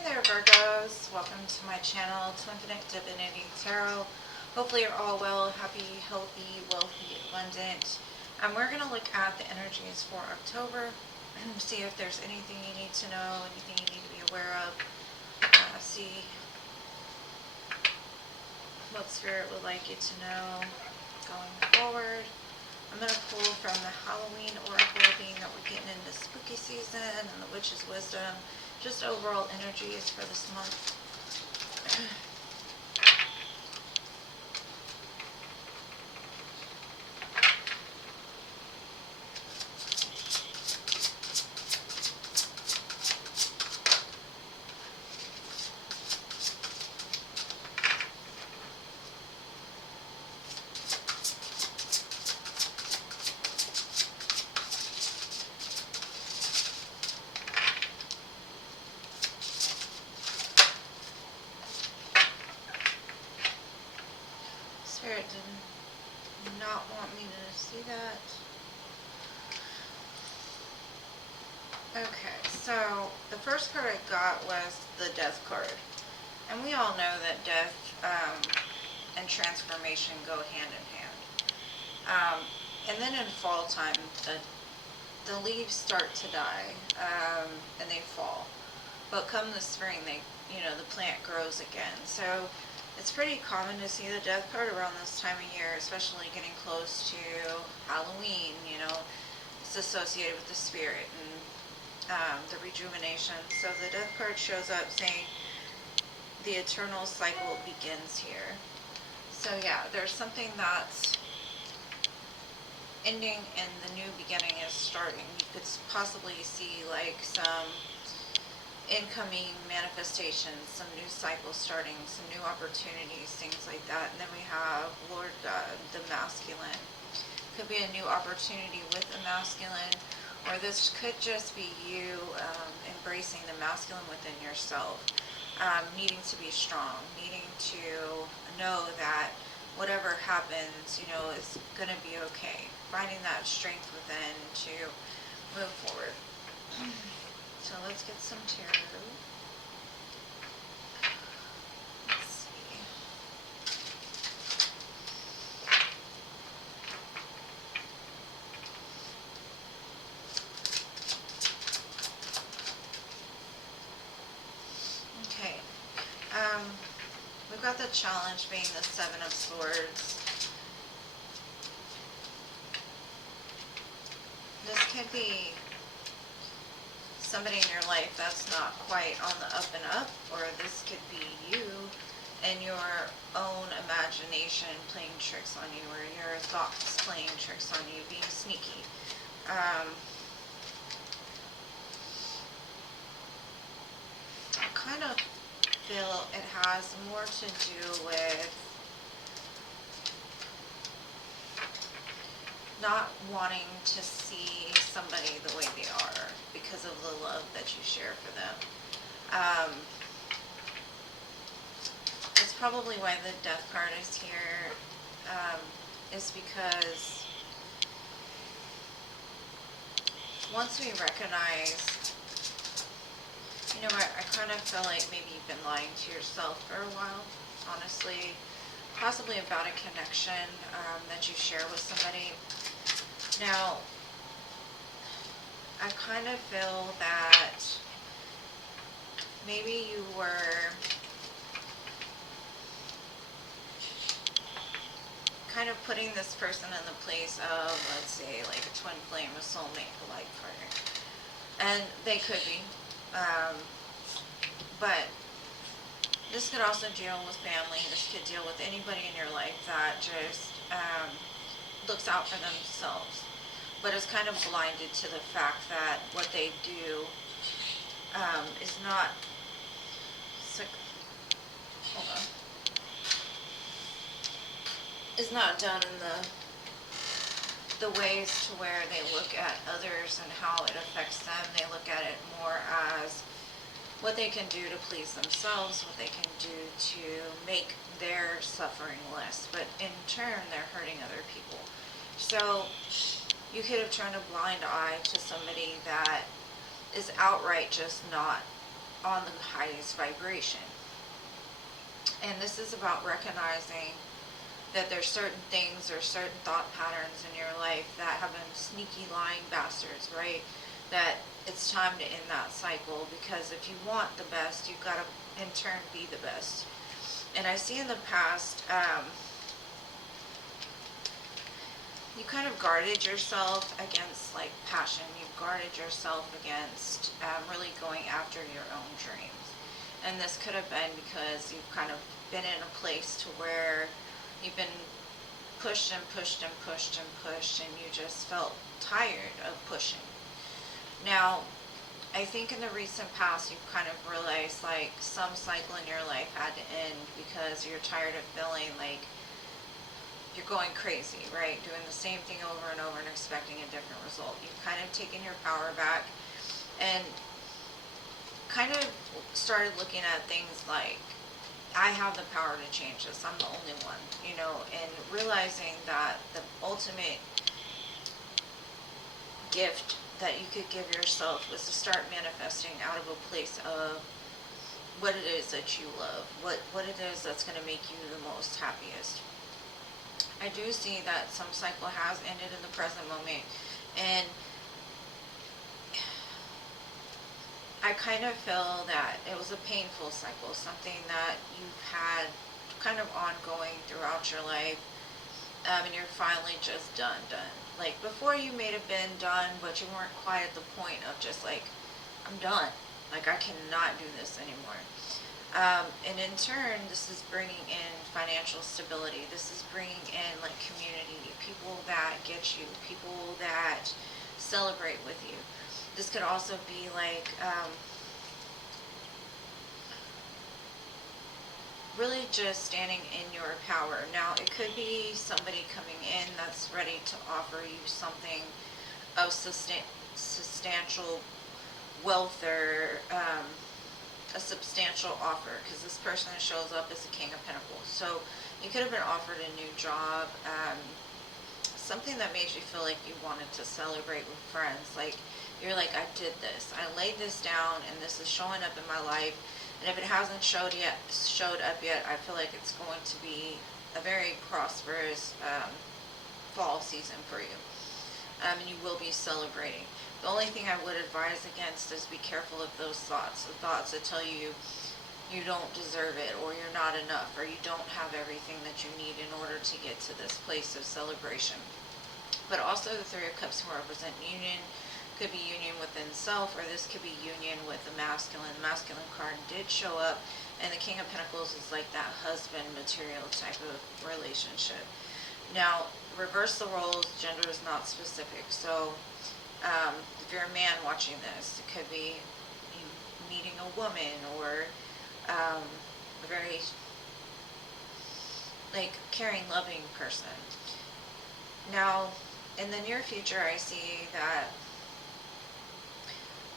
Hey there, Virgos. Welcome to my channel, T.W.INfinite Tarot. Hopefully you're all well, happy, healthy, wealthy, abundant. We're going to look at the energies for October, see if there's anything you need to know, anything you need to be aware of, see what Spirit would like you to know going forward. I'm going to pull from the Halloween Oracle, being that we're getting into spooky season, and the Witch's Wisdom, just overall energies for this month. Spirit did not want me to see that. Okay, so the first card I got was the Death card. And we all know that death and transformation go hand in hand. And then in fall time, the leaves start to die and they fall. But come the spring, the plant grows again. So it's pretty common to see the Death card around this time of year, especially getting close to Halloween. It's associated with the spirit and the rejuvenation. So the Death card shows up saying the eternal cycle begins here. So yeah, there's something that's ending and the new beginning is starting. You could possibly see like some incoming manifestations, some new cycles starting, some new opportunities, things like that. And then we have Lord God, the masculine. Could be a new opportunity with the masculine, or this could just be you embracing the masculine within yourself, needing to be strong, needing to know that whatever happens, is going to be okay. Finding that strength within to move forward. So let's get some tarot. Let's see. Okay. We've got the challenge being the Seven of Swords. This could be somebody in your life that's not quite on the up and up, or this could be you and your own imagination playing tricks on you, or your thoughts playing tricks on you, being sneaky. I kind of feel it has more to do with not wanting to see somebody the way they are because of the love that you share for them. It's probably why the Death card is here, is because once we recognize, I kind of feel like maybe you've been lying to yourself for a while, honestly, possibly about a connection that you share with somebody. Now, I kind of feel that maybe you were kind of putting this person in the place of, let's say, like a twin flame, a soulmate, a life partner. And they could be. But this could also deal with family. This could deal with anybody in your life that just looks out for themselves, but is kind of blinded to the fact that what they do is not, is not done in the ways to where they look at others and how it affects them. They look at it more as what they can do to please themselves, what they can do to make their suffering less, but in turn they're hurting other people. So you could have turned a blind eye to somebody that is outright just not on the highest vibration. And this is about recognizing that there's certain things or certain thought patterns in your life that have been sneaky lying bastards, right? That it's time to end that cycle, because if you want the best, you've got to in turn be the best. And I see in the past, you kind of guarded yourself against like passion. You've guarded yourself against really going after your own dreams. And this could have been because you've kind of been in a place to where you've been pushed and pushed and pushed and pushed, and you just felt tired of pushing. Now, I think in the recent past, you've kind of realized like some cycle in your life had to end because you're tired of feeling like you're going crazy, right? Doing the same thing over and over and expecting a different result. You've kind of taken your power back and kind of started looking at things like, I have the power to change this. I'm the only one, you know, and realizing that the ultimate gift that you could give yourself was to start manifesting out of a place of what it is that you love, what it is that's going to make you the most happiest. I do see that some cycle has ended in the present moment, and I kind of feel that it was a painful cycle, something that you've had kind of ongoing throughout your life, and you're finally just done. Like before, you may have been done, but you weren't quite at the point of just like, I'm done. Like I cannot do this anymore. And in turn, this is bringing in financial stability. This is bringing in like community, people that get you, people that celebrate with you. This could also be like really just standing in your power. Now, it could be somebody coming in that's ready to offer you something of substantial wealth, or a substantial offer, because this person shows up as the King of Pentacles. So you could have been offered a new job, something that made you feel like you wanted to celebrate with friends. Like you're like, I did this, I laid this down, and this is showing up in my life. And if it hasn't showed up yet, I feel like it's going to be a very prosperous fall season for you. And you will be celebrating. The only thing I would advise against is be careful of those thoughts. The thoughts that tell you you don't deserve it, or you're not enough, or you don't have everything that you need in order to get to this place of celebration. But also the Three of Cups can represent union. Could be union within self, or this could be union with the masculine. The masculine card did show up, and the King of Pentacles is like that husband material type of relationship. Now, reverse the roles, gender is not specific. So if you're a man watching this, it could be you meeting a woman, or a very like caring, loving person. Now, in the near future, I see that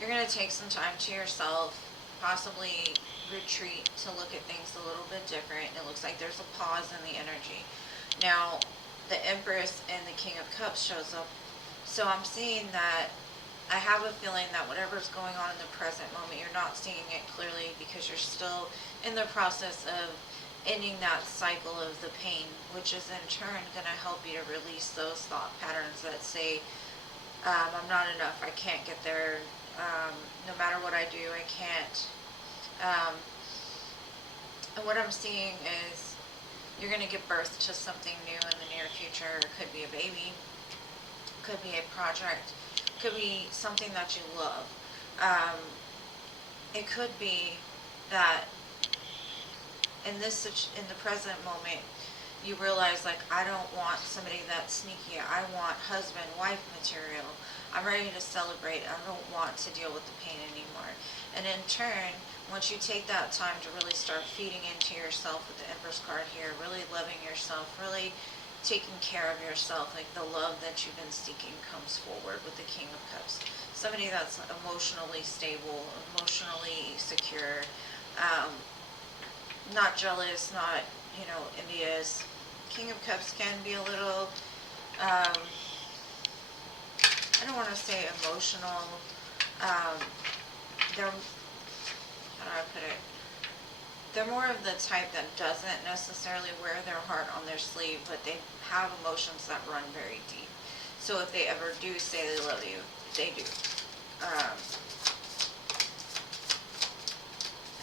you're going to take some time to yourself, possibly retreat to look at things a little bit different. It looks like there's a pause in the energy. Now, the Empress and the King of Cups shows up. So I'm seeing that I have a feeling that whatever's going on in the present moment, you're not seeing it clearly because you're still in the process of ending that cycle of the pain, which is in turn going to help you to release those thought patterns that say, I'm not enough, I can't get there, no matter what I do, I can't. And what I'm seeing is you're going to give birth to something new in the near future. It could be a baby, could be a project, could be something that you love. It could be that in the present moment, you realize, like, I don't want somebody that's sneaky. I want husband, wife material. I'm ready to celebrate. I don't want to deal with the pain anymore. And in turn, once you take that time to really start feeding into yourself with the Empress card here, really loving yourself, really taking care of yourself, like the love that you've been seeking comes forward with the King of Cups. Somebody that's emotionally stable, emotionally secure, not jealous, not, envious. King of Cups can be a little, I don't want to say emotional. They're they're more of the type that doesn't necessarily wear their heart on their sleeve, but they have emotions that run very deep. So if they ever do say they love you, they do. I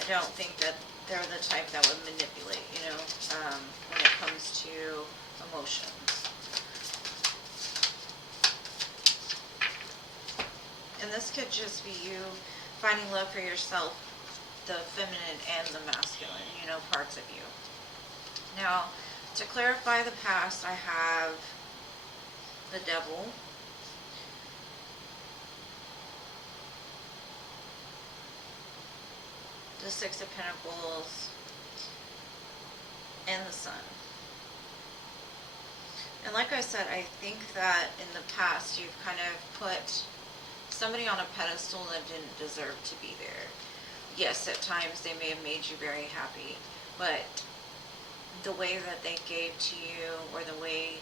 don't think that they're the type that would manipulate, when it comes to emotions. And this could just be you finding love for yourself, the feminine and the masculine, parts of you. Now, to clarify the past, I have the Devil, the Six of Pentacles, and the Sun. And like I said, I think that in the past you've kind of put somebody on a pedestal that didn't deserve to be there. Yes, at times they may have made you very happy, but the way that they gave to you or the way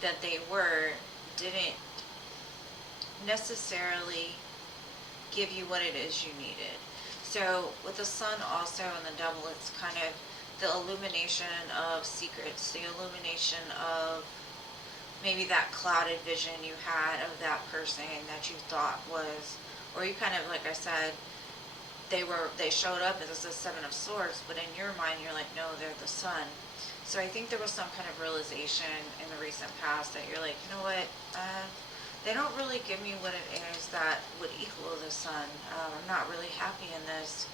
that they were didn't necessarily give you what it is you needed. So with the Sun also and the Devil, it's kind of the illumination of secrets, the illumination of maybe that clouded vision you had of that person that you thought was, or you kind of, like I said, they showed up as the Seven of Swords, but in your mind you're like, no, they're the Sun. So I think there was some kind of realization in the recent past that you're like, you know what, they don't really give me what it is that would equal the Sun. I'm not really happy in this.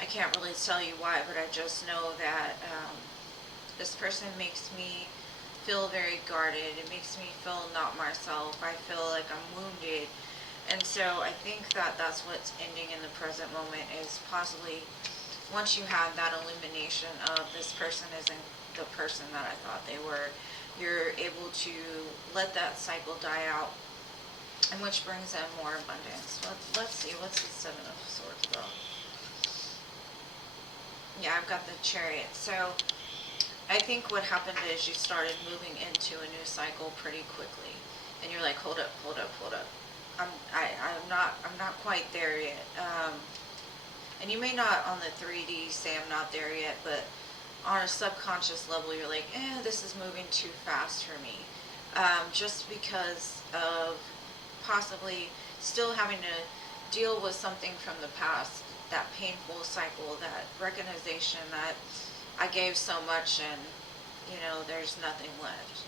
I can't really tell you why, but I just know that this person makes me feel very guarded. It makes me feel not myself. I feel like I'm wounded. And so I think that that's what's ending in the present moment, is possibly once you have that illumination of this person isn't the person that I thought they were, you're able to let that cycle die out, and which brings in more abundance. Let's see, what's the Seven of Swords about? Yeah, I've got the Chariot. So I think what happened is you started moving into a new cycle pretty quickly, and you're like, hold up. I'm not quite there yet. And you may not on the 3D say I'm not there yet, but on a subconscious level, you're like, this is moving too fast for me. Just because of possibly still having to deal with something from the past, that painful cycle, that recognition that I gave so much and, there's nothing left.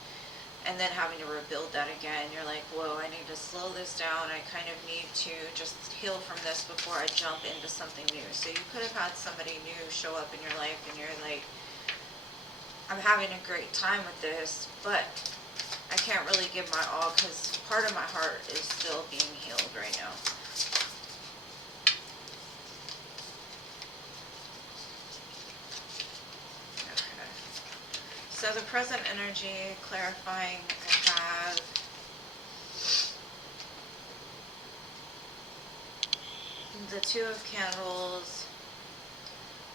And then having to rebuild that again, you're like, whoa, I need to slow this down. I kind of need to just heal from this before I jump into something new. So you could have had somebody new show up in your life and you're like, I'm having a great time with this, but I can't really give my all because part of my heart is still being healed right now. So the present energy, clarifying, I have the Two of Candles,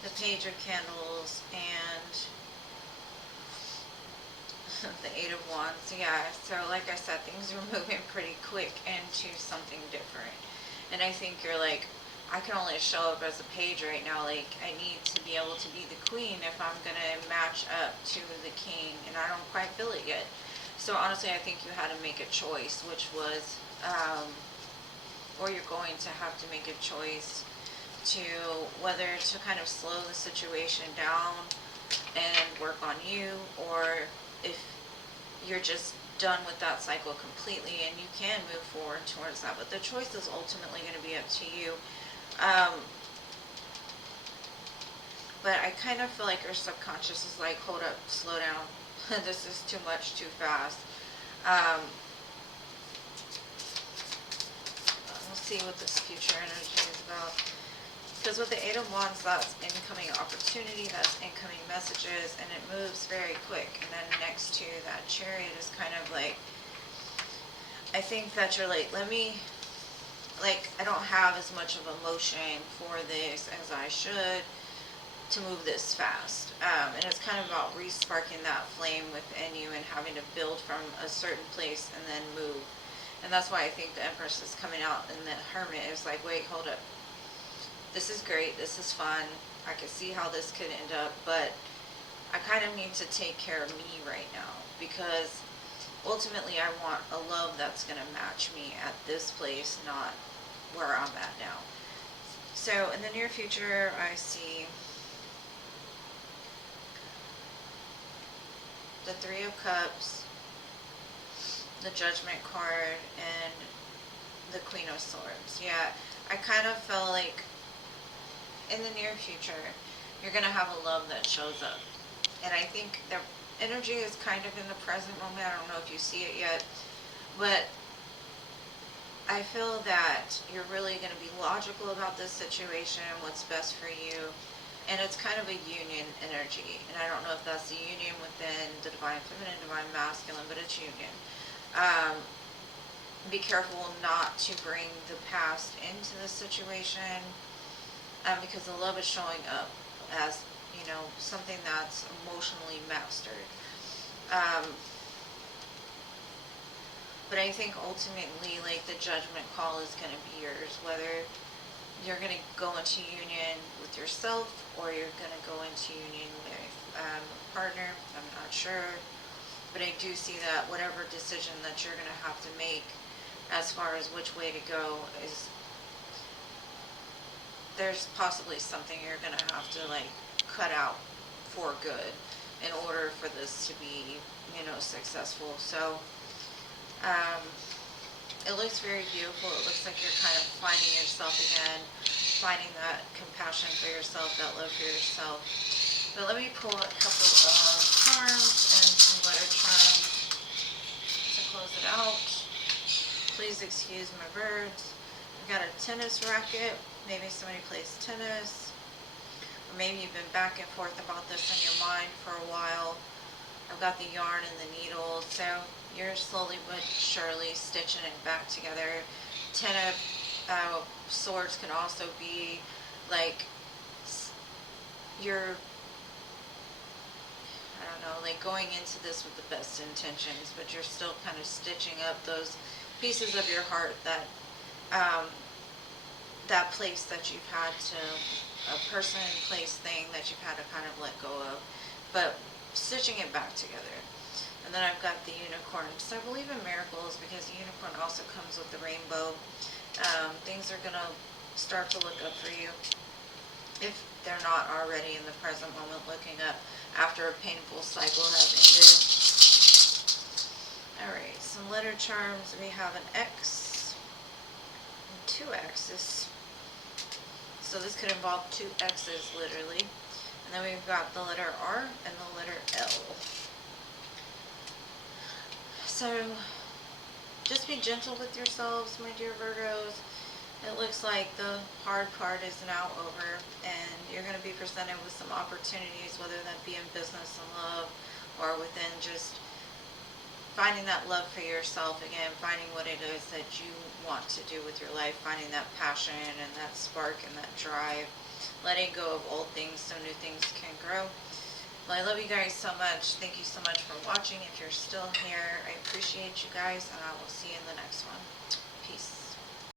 the Page of Candles, and the Eight of Wands. Yeah, so like I said, things are moving pretty quick into something different. And I think you're like, I can only show up as a page right now. Like, I need to be able to be the queen if I'm going to match up to the king, and I don't quite feel it yet. So honestly, I think you had to make a choice, which was, or you're going to have to make a choice to whether to kind of slow the situation down and work on you, or if you're just done with that cycle completely and you can move forward towards that. But the choice is ultimately going to be up to you. But I kind of feel like your subconscious is like, hold up, slow down. This is too much, too fast. We'll see what this future energy is about. Because with the Eight of Wands, that's incoming opportunity, that's incoming messages, and it moves very quick. And then next to that Chariot is kind of like, I think that you're like, I don't have as much of emotion for this as I should to move this fast. And it's kind of about re-sparking that flame within you and having to build from a certain place and then move. And that's why I think the Empress is coming out, and the Hermit is like, wait, hold up. this is great, this is fun, I can see how this could end up, but I kind of need to take care of me right now, because ultimately I want a love that's going to match me at this place, not where I'm at now. So in the near future, I see the Three of Cups, the Judgment card, and the Queen of Swords. Yeah, I kind of feel like in the near future, you're going to have a love that shows up. And I think the energy is kind of in the present moment. I don't know if you see it yet, but I feel that you're really going to be logical about this situation, what's best for you. And it's kind of a union energy. And I don't know if that's the union within the Divine Feminine, Divine Masculine, but it's union. Be careful not to bring the past into the situation, because the love is showing up as, you know, something that's emotionally mastered. But I think ultimately, like, the judgment call is going to be yours, whether you're going to go into union with yourself or you're going to go into union with a partner. I'm not sure, but I do see that whatever decision that you're going to have to make as far as which way to go is, there's possibly something you're going to have to, like, cut out for good in order for this to be, you know, successful. So it looks very beautiful. It looks like you're kind of finding yourself again, finding that compassion for yourself, that love for yourself. But let me pull a couple of charms and some letter charms to close it out. Please excuse my birds. I've got a tennis racket. Maybe somebody plays tennis. Or maybe you've been back and forth about this in your mind for a while. I've got the yarn and the needle. So you're slowly but surely stitching it back together. Ten of Swords can also be like you're, I don't know, like going into this with the best intentions, but you're still kind of stitching up those pieces of your heart that that place that you've had to, a person, place, thing that you've had to kind of let go of, but stitching it back together. And then I've got the unicorn. So I believe in miracles because the unicorn also comes with the rainbow. Things are going to start to look up for you if they're not already in the present moment looking up after a painful cycle has ended. Alright, some letter charms. We have an X and two X's. So this could involve two X's literally. And then we've got the letter R and the letter L. So just be gentle with yourselves, my dear Virgos. It looks like the hard part is now over and you're going to be presented with some opportunities, whether that be in business and love or within just finding that love for yourself again, finding what it is that you want to do with your life, finding that passion and that spark and that drive, letting go of old things so new things can grow. Well, I love you guys so much. Thank you so much for watching. If you're still here, I appreciate you guys, and I will see you in the next one. Peace.